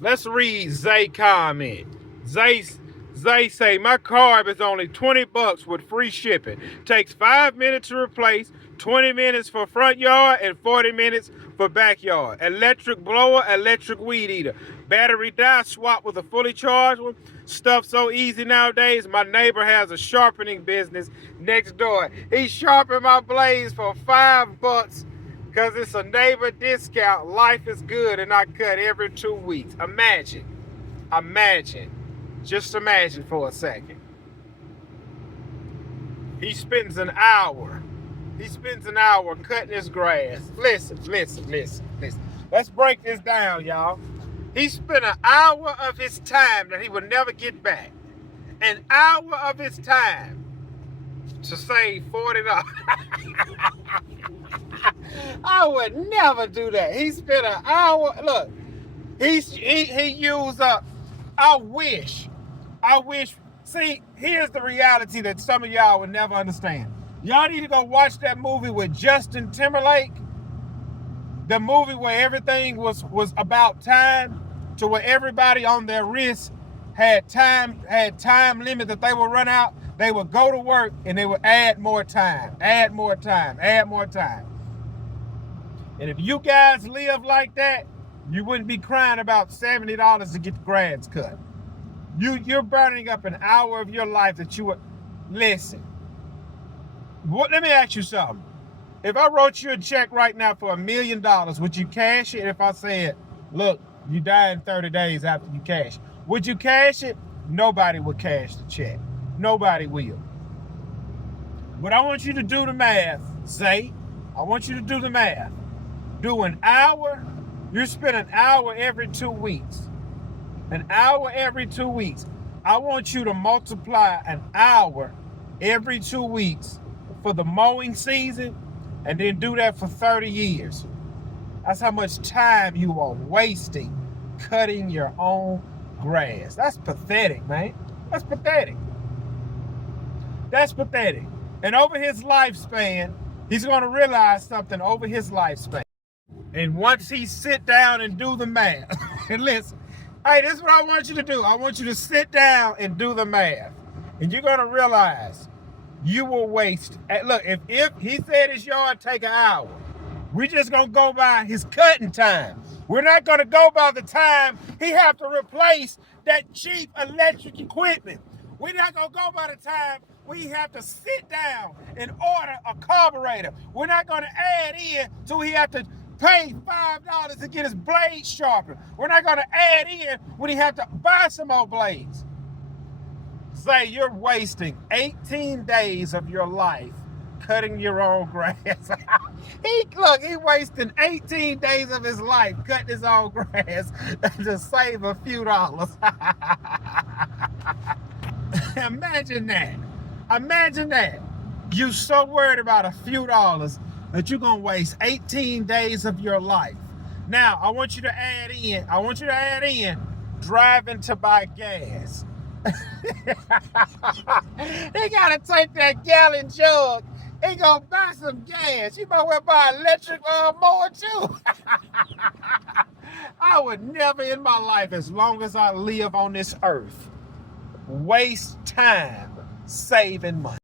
Let's read Zay comment. Zay say, my carb is only 20 bucks with free shipping. Takes 5 minutes to replace, 20 minutes for front yard, and 40 minutes for backyard. Electric blower, electric weed eater. Battery die, swap with a fully charged one. Stuff so easy nowadays. My neighbor has a sharpening business next door. He sharpened my blades for 5 bucks because it's a neighbor discount. Life is good, and I cut every 2 weeks. Imagine. Just imagine for a second. He spends an hour cutting his grass. Listen. Let's break this down, y'all. He spent an hour of his time that he would never get back. An hour of his time to save $40. I would never do that. He spent an hour. Look, he used up. I wish. See, here's the reality that some of y'all would never understand. Y'all need to go watch that movie with Justin Timberlake. The movie where everything was about time, to where everybody on their wrist had time limit that they would run out. They would go to work and they would add more time. And if you guys live like that, you wouldn't be crying about $70 to get the grass cut. You're burning up an hour of your life that you would listen. Let me ask you something. If I wrote you a check right now for $1 million, would you cash it? If I said, look, you die in 30 days after you cash, would you cash it? Nobody would cash the check. Nobody will. But I want you to do the math, Zay. I want you to do the math. Do an hour. You spend an hour every 2 weeks. An hour every 2 weeks. I want you to multiply an hour every 2 weeks for the mowing season, and then do that for 30 years. That's how much time you are wasting cutting your own grass. That's pathetic, man. That's pathetic. And over his lifespan, he's going to realize something over his lifespan. And once he sit down and do the math, and listen, hey, this is what I want you to do. I want you to sit down and do the math. And you're going to realize you will waste. Look, if he said his yard take an hour, we're just going to go by his cutting time. We're not going to go by the time he have to replace that cheap electric equipment. We're not going to go by the time we have to sit down and order a carburetor. We're not going to add in till he have to pay $5 to get his blades sharpened. We're not going to add in when he have to buy some more blades. Say you're wasting 18 days of your life cutting your own grass. He wasting 18 days of his life cutting his own grass to save a few dollars. Imagine that. You so worried about a few dollars that you're going to waste 18 days of your life. Now, I want you to add in driving to buy gas. He got to take that gallon jug. He going to buy some gas. You might well buy an electric mower too. I would never in my life, as long as I live on this earth, waste time saving money.